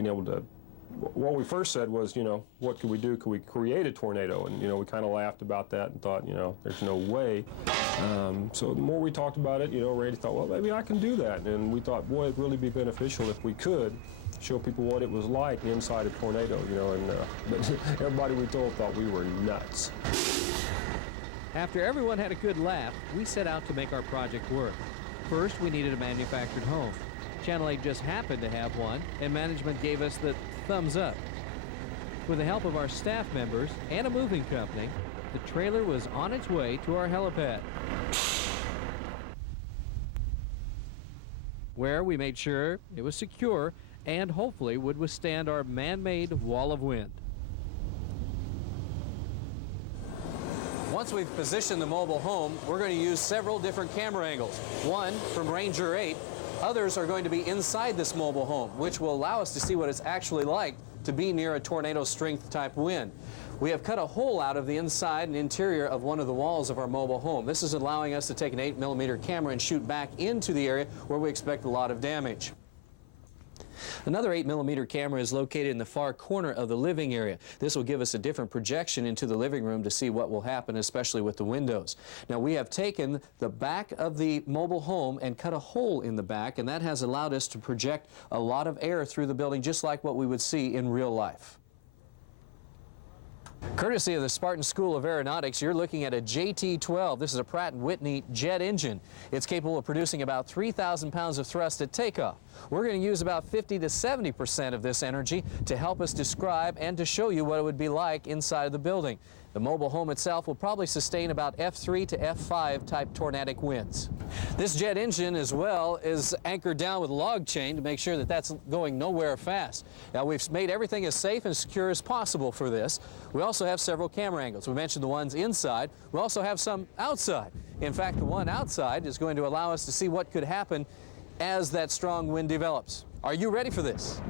being able to, what we first said was, you know, what could we do? Could we create a tornado? And, you know, we kind of laughed about that and thought, you know, there's no way. So the more we talked about it, you know, Randy thought, well, maybe I can do that. And we thought, boy, it'd really be beneficial if we could show people what it was like inside a tornado, you know, and but everybody we told thought we were nuts. After everyone had a good laugh, we set out to make our project work. First, we needed a manufactured home. Channel 8 just happened to have one, and management gave us the thumbs up. With the help of our staff members and a moving company, the trailer was on its way to our helipad, where we made sure it was secure and hopefully would withstand our man-made wall of wind. Once we've positioned the mobile home, we're going to use several different camera angles. One from Ranger 8, others are going to be inside this mobile home, which will allow us to see what it's actually like to be near a tornado strength type wind. We have cut a hole out of the inside and interior of one of the walls of our mobile home. This is allowing us to take an 8mm camera and shoot back into the area where we expect a lot of damage. Another 8mm camera is located in the far corner of the living area. This will give us a different projection into the living room to see what will happen, especially with the windows. Now, we have taken the back of the mobile home and cut a hole in the back, and that has allowed us to project a lot of air through the building, just like what we would see in real life. Courtesy of the Spartan School of Aeronautics, you're looking at a JT-12. This is a Pratt & Whitney jet engine. It's capable of producing about 3,000 pounds of thrust at takeoff. We're going to use about 50 to 70% of this energy to help us describe and to show you what it would be like inside of the building. The mobile home itself will probably sustain about F3 to F5 type tornadic winds. This jet engine as well is anchored down with a log chain to make sure that that's going nowhere fast. Now, we've made everything as safe and secure as possible for this. We also have several camera angles. We mentioned the ones inside. We also have some outside. In fact, the one outside is going to allow us to see what could happen as that strong wind develops. Are you ready for this?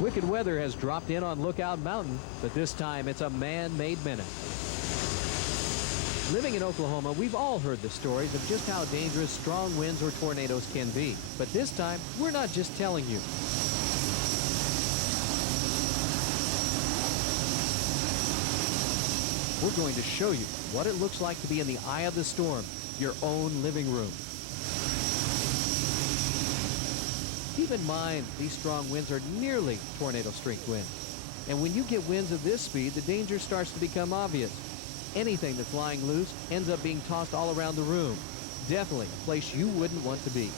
Wicked weather has dropped in on Lookout Mountain, but this time it's a man-made menace. Living in Oklahoma, we've all heard the stories of just how dangerous strong winds or tornadoes can be. But this time, we're not just telling you. We're going to show you what it looks like to be in the eye of the storm, your own living room. Keep in mind, these strong winds are nearly tornado strength winds. And when you get winds of this speed, the danger starts to become obvious. Anything that's flying loose ends up being tossed all around the room. Definitely a place you wouldn't want to be.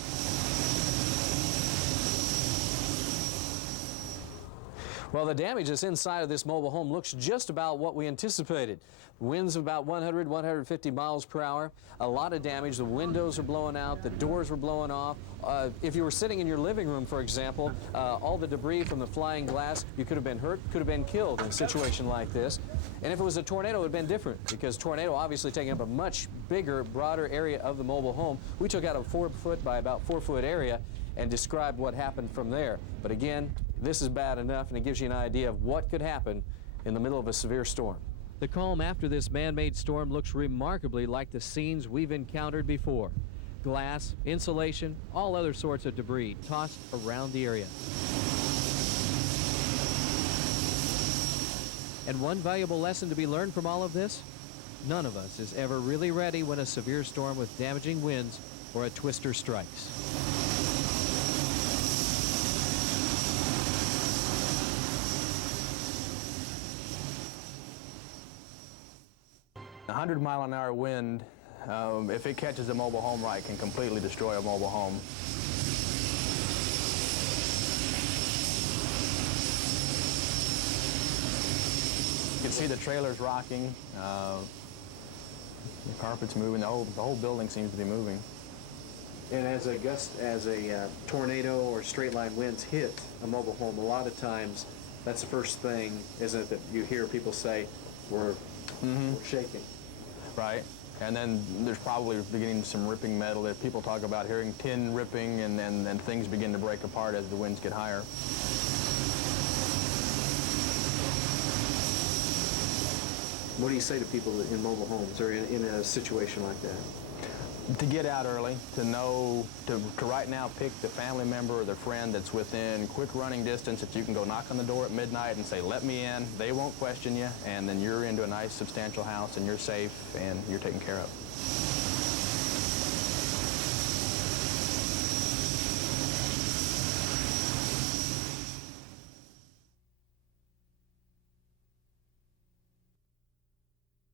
Well, the damage that's inside of this mobile home looks just about what we anticipated. Winds of about 100, 150 miles per hour. A lot of damage. The windows are blowing out. The doors were blowing off. If you were sitting in your living room, for example, all the debris from the flying glass, you could have been hurt, could have been killed in a situation like this. And if it was a tornado, it would have been different, because tornado obviously taking up a much bigger, broader area of the mobile home. We took out a 4-foot by about 4-foot area and described what happened from there. But again, this is bad enough, and it gives you an idea of what could happen in the middle of a severe storm. The calm after this man-made storm looks remarkably like the scenes we've encountered before. Glass, insulation, all other sorts of debris tossed around the area. And one valuable lesson to be learned from all of this: none of us is ever really ready when a severe storm with damaging winds or a twister strikes. 100-mile-an-hour wind, if it catches a mobile home right, can completely destroy a mobile home. You can see the trailers rocking, the carpet's moving, the whole building seems to be moving. And as a tornado or straight line winds hit a mobile home, a lot of times that's the first thing, isn't it, that you hear people say, we're shaking. Right. And then there's probably beginning some ripping metal. There, people talk about hearing tin ripping, and then things begin to break apart as the winds get higher. What do you say to people in mobile homes or in a situation like that? To get out early, to know, to right now pick the family member or the friend that's within quick running distance that you can go knock on the door at midnight and say, let me in. They won't question you, and then you're into a nice substantial house and you're safe and you're taken care of.